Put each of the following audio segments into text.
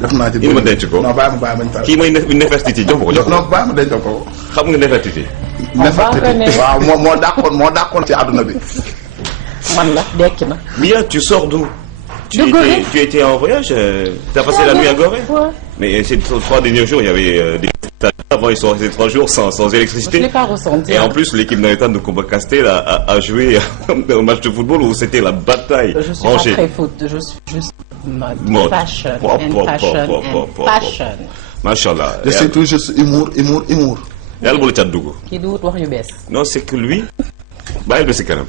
2000. Il ma denc ko. non bàyyi ma bañ pare. kii mooy Nefertiti jox ko jox ko. non bàyyi ma denc ko. xam nga Nefertiti. Nefertiti waaw moo dàqoon ci àdduna bi. man la dekki na. Mia, tu sors d'où? Tu étais en voyage, tu as passé la nuit à Gorée? Ouais. Mais ces 3 derniers jours, il y avait des... Avant, ils sont restés 3 jours sans électricité. Je ne l'ai pas ressenti. Et en plus, l'équipe navétane de Kumba Castel a joué un match de football où c'était la bataille. Je suis pas très foot, je suis juste mode. Passion. Passion. Machallah. Je sais tout juste humour. Yàlla bu la cat dugg. Kii du wut wax yu bees. Non, c'est que lui... bàyyil ba si kanam.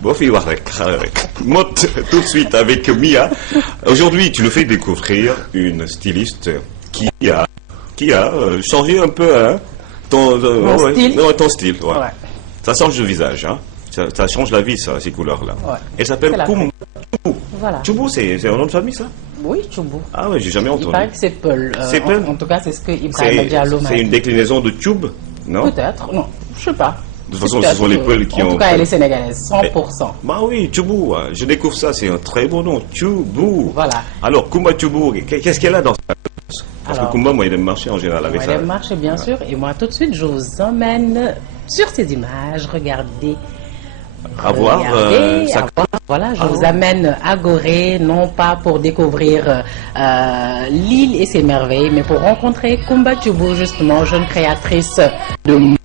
Boo fi wax rek xale rek. Mot tout de suite avec Mia. Aujourd'hui, tu nous fais découvrir une styliste qui a changé un peu ton style. Ton style. Ouais. Ouais. Ça change le visage, hein. Ça change la vie, ça, ces couleurs-là. Ouais. Elle s'appelle Koum. Voilà. Choubou, c'est un nom de famille, ça? Oui, Choubou. Ah ouais, j'ai jamais entendu. Il paraît que c'est Peul. C'est Peul. En tout cas, c'est ce que Ibrahim Diallo m'a dit. C'est une déclinaison de Choub, non? Peut-être, non, je sais pas. De toute façon, ce sont les Peuls qui ont... En tout cas, elle est sénégalaise, 100%. Bah oui, Choubou, je découvre ça, c'est un très beau nom, Choubou. Voilà. Alors, Kumba Choubou, qu'est-ce qu'elle a dans sa... Parce que Kumba, moi, il aime marcher en général avec ça. Il aime marcher, bien sûr. Et moi, tout de suite, je vous emmène sur ces images, regardez. Voilà, je vous amène à Gorée, non pas pour découvrir l'île et ses merveilles, mais pour rencontrer Kumba Choubou, justement, jeune créatrice de mode,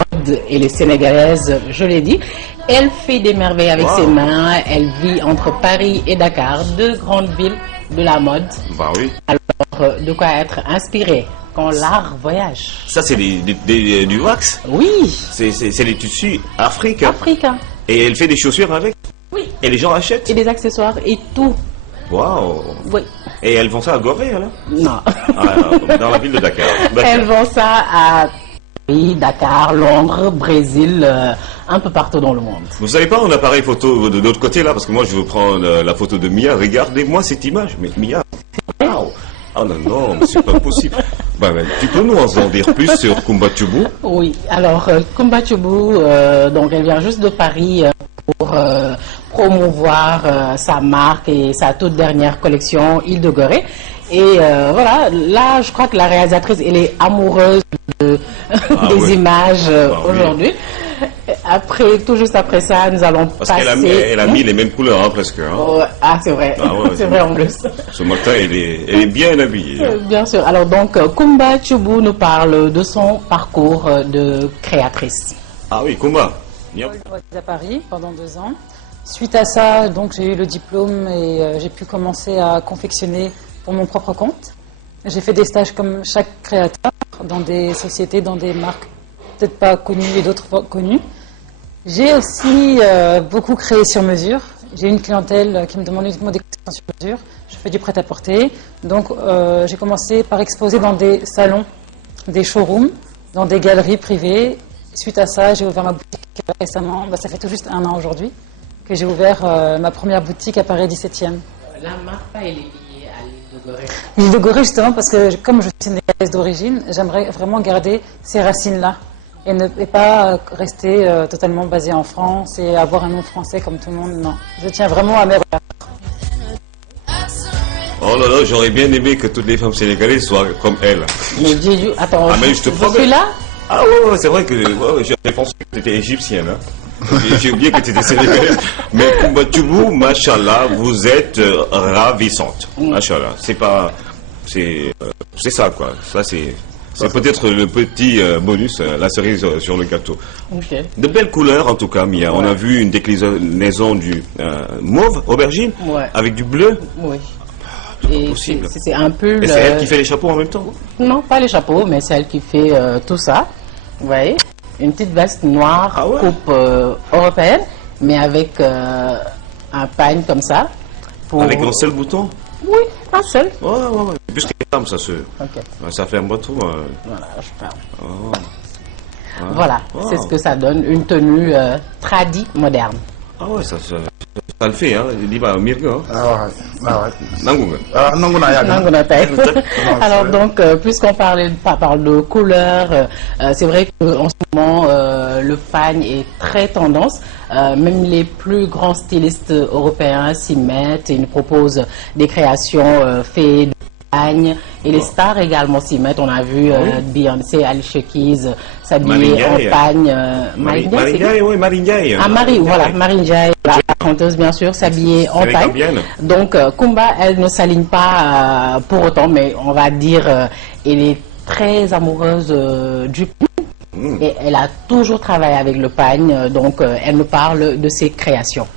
et les Sénégalaises, je l'ai dit. Elle fait des merveilles avec ses mains, elle vit entre Paris et Dakar, 2 grandes villes de la mode. Bah oui. Alors, de quoi être inspiré quand l'art voyage. Ça, c'est du wax? Oui. C'est des tissus africains. Africains. Et elle fait des chaussures avec? Oui. Et les gens achètent? Et des accessoires et tout. Waouh. Oui. Et elles vont ça à Gorée, alors? Non. Dans la ville de Dakar. Elles vont ça à Paris, Dakar, Londres, Brésil, un peu partout dans le monde. Vous savez pas un appareil photo de l'autre côté, là? Parce que moi, je veux prendre la photo de Mia. Regardez-moi cette image. Mais Mia, waouh. Ah non, mais c'est pas possible. Tu peux nous en dire plus sur Kumba Choubou? Oui, alors Kumba Choubou, donc elle vient juste de Paris pour promouvoir sa marque et sa toute dernière collection Île de Gorée. Et voilà, là je crois que la réalisatrice, elle est amoureuse des images aujourd'hui. Après, tout juste après ça, nous allons passer... Parce qu'elle a mis les mêmes couleurs, hein, presque. Hein. Oh, ah, c'est vrai. Ah, ouais, c'est vrai en plus. Ce matin, elle est bien habillée. Bien sûr. Alors donc, Kumba Choubou nous parle de son parcours de créatrice. Ah oui, Kumba. À Paris pendant 2 ans. Suite à ça, donc j'ai eu le diplôme et j'ai pu commencer à confectionner pour mon propre compte. J'ai fait des stages comme chaque créateur dans des sociétés, dans des marques peut-être pas connues et d'autres connues. J'ai aussi beaucoup créé sur mesure. J'ai une clientèle qui me demande uniquement des créations sur mesure. Je fais du prêt-à-porter. Donc j'ai commencé par exposer dans des salons, des showrooms, dans des galeries privées. Suite à ça, j'ai ouvert ma boutique récemment. Ça fait tout juste 1 an aujourd'hui que j'ai ouvert ma première boutique à Paris 17e. La marque, elle est liée à l'île de Gorée. L'île de Gorée, justement, parce que comme je suis sénégalaise d'origine, j'aimerais vraiment garder ces racines-là. Et pas rester totalement basé en France et avoir un nom français comme tout le monde, non. Je tiens vraiment à mes repères. Oh là là, j'aurais bien aimé que toutes les femmes sénégalaises soient comme elle. Mais Dieu, attends, mais je te promets. suis là? Ah ouais, c'est vrai que j'ai pensé que tu étais égyptienne. Hein. J'ai oublié que tu étais sénégalaise. Mais Kumba Choubou, machallah, vous êtes ravissante. Machallah, c'est ça quoi. Ça c'est peut-être le petit bonus, la cerise sur le gâteau. Okay. De belles couleurs en tout cas, Mia. On a vu une déclinaison du mauve, aubergine, avec du bleu. Oui. Et c'est un peu... Et c'est elle qui fait les chapeaux en même temps? Non, pas les chapeaux, mais c'est elle qui fait tout ça. Vous voyez? Une petite veste noire, coupe européenne, mais avec un pagne comme ça. Avec un seul bouton? Oui, un seul. Ouais. Puisque les femmes, ça fait un beau trou. Voilà, je parle. Voilà, c'est ce que ça donne, une tenue tradie moderne. Ah ouais, ça le fait, hein. Il dit, Mirgo. Ah ouais. Nangunga. Nanguna tête. Alors donc, puisqu'on parle de couleurs, c'est vrai qu'en ce moment, le pagne est très tendance. Même les plus grands stylistes européens s'y mettent et nous proposent des créations faites pagne. Et les stars également s'y mettent. On a vu Beyoncé, Alicia Keys s'habiller en pagne. Maringaï, oui, Maringaï. Ah, voilà, Maringaï, la chanteuse bien sûr, s'habiller en pagne. Donc Kumba, elle ne s'aligne pas pour autant, mais on va dire, elle est très amoureuse du pagne. Et elle a toujours travaillé avec le pagne, donc elle nous parle de ses créations.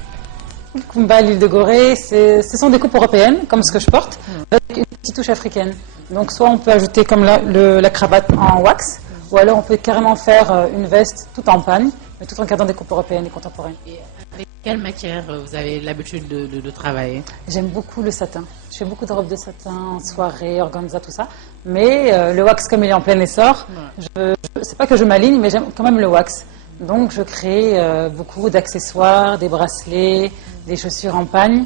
Kumba, l'île de Gorée, ce sont des coupes européennes, comme ce que je porte, avec une petite touche africaine. Donc soit on peut ajouter comme la cravate en wax, ou alors on peut carrément faire une veste tout en pagne, mais tout en gardant des coupes européennes et contemporaines. Et avec quelle matière vous avez l'habitude de travailler? J'aime beaucoup le satin. Je fais beaucoup de robes de satin, soirée, organza, tout ça. Mais le wax, comme il est en plein essor, c'est pas que je m'aligne, mais j'aime quand même le wax. Donc je crée beaucoup d'accessoires, des bracelets, des chaussures en pagne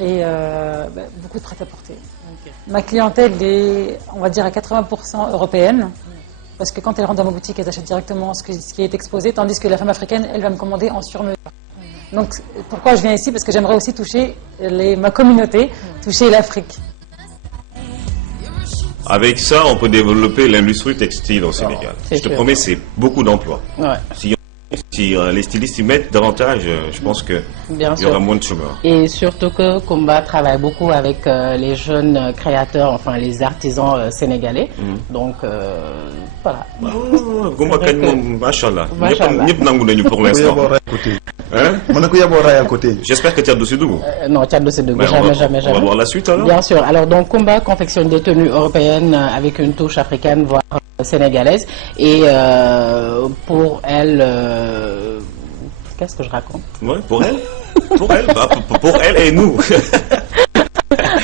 et beaucoup de prêt-à-porter. Okay. Ma clientèle est, on va dire, à 80% européenne. Parce que quand elles rentrent dans ma boutique, elles achètent directement ce qui est exposé, tandis que la femme africaine, elle va me commander en sur-mesure. Donc, pourquoi je viens ici? Parce que j'aimerais aussi toucher ma communauté, toucher l'Afrique. Avec ça, on peut développer l'industrie textile au Sénégal. Je te promets, c'est beaucoup d'emplois. Ouais. Si les stylistes y mettent davantage, je pense qu'il y aura moins de chômeurs. Et surtout que Kumba travaille beaucoup avec les jeunes créateurs, enfin les artisans sénégalais. Donc voilà. Kumba machallah. Pour l'instant. J'espère que tu as de Sédougou. Non, tu as de Sédougou. Jamais. On va voir la suite alors. Bien sûr. Alors donc Kumba confectionne des tenues européennes avec une touche africaine, voire sénégalaise. Et pour elle, qu'est-ce que je raconte? Oui, pour elle. Pour elle et nous.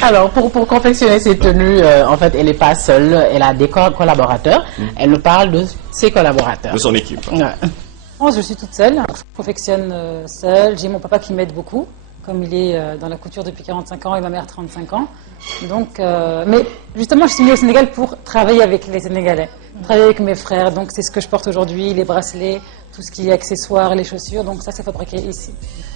Alors, pour confectionner ces tenues, en fait, elle n'est pas seule. Elle a des collaborateurs. Elle nous parle de ses collaborateurs. De son équipe. Ouais. Moi, je suis toute seule. Je confectionne seule. J'ai mon papa qui m'aide beaucoup, comme il est dans la couture depuis 45 ans et ma mère 35 ans. Donc, mais justement, je suis venue au Sénégal pour travailler avec les Sénégalais, travailler avec mes frères. Donc, c'est ce que je porte aujourd'hui, les bracelets, tout ce qui est accessoires, les chaussures. Donc, ça, c'est fabriqué ici.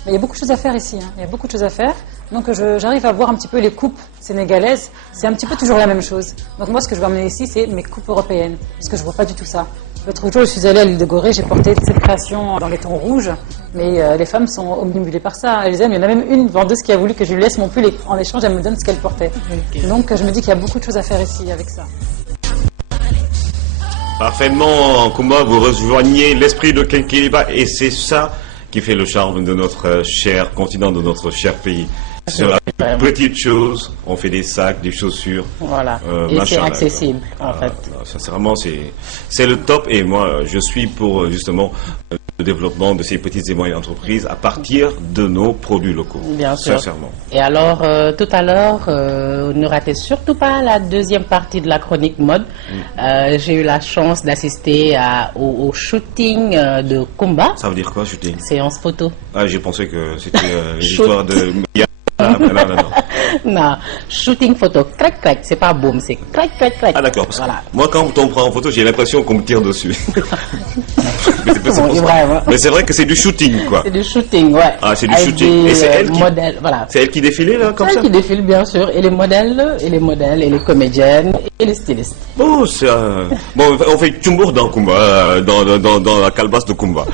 Mais il y a beaucoup de choses à faire ici. Hein. Il y a beaucoup de choses à faire. Donc, j'arrive à voir un petit peu les coupes sénégalaises. C'est un petit peu toujours la même chose. Donc, moi, ce que je vais amener ici, c'est mes coupes européennes, parce que je vois pas du tout ça. L'autre jour, je suis allée à l'île de Gorée, j'ai porté cette création dans les tons rouges, mais les femmes sont omnibulées par ça, elles aiment. Il y en a même une vendeuse qui a voulu que je lui laisse mon pull et en échange, elle me donne ce qu'elle portait. Okay. Donc je me dis qu'il y a beaucoup de choses à faire ici avec ça. Parfaitement, Kumba, vous rejoignez l'esprit de Kenkeliba et c'est ça qui fait le charme de notre cher continent, de notre cher pays. Sur la petite chose, on fait des sacs, des chaussures. Voilà. Et c'est accessible, en fait. Sincèrement, c'est le top. Et moi, je suis pour justement le développement de ces petites et moyennes entreprises à partir de nos produits locaux. Bien sûr. Sincèrement. Et alors, tout à l'heure, ne ratez surtout pas la deuxième partie de la chronique mode. J'ai eu la chance d'assister au shooting de Kumba. Ça veut dire quoi, shooting? Séance photo. Ah, j'ai pensé que c'était l'histoire de... Non, shooting photo, crac crac, c'est pas boom, c'est crac crac crac. Ah d'accord, parce que moi quand on prend en photo, j'ai l'impression qu'on me tire dessus. Mais c'est vrai que c'est du shooting quoi. C'est du shooting, ouais. Ah, c'est du shooting. Et c'est elle qui modèle, voilà. C'est elle qui défilait là comme ça. C'est elle qui défile bien sûr, et les modèles, et les comédiennes, et les stylistes. Bon, c'est bon, on fait Tchumbour dans Kumba, dans la calebasse de Kumba.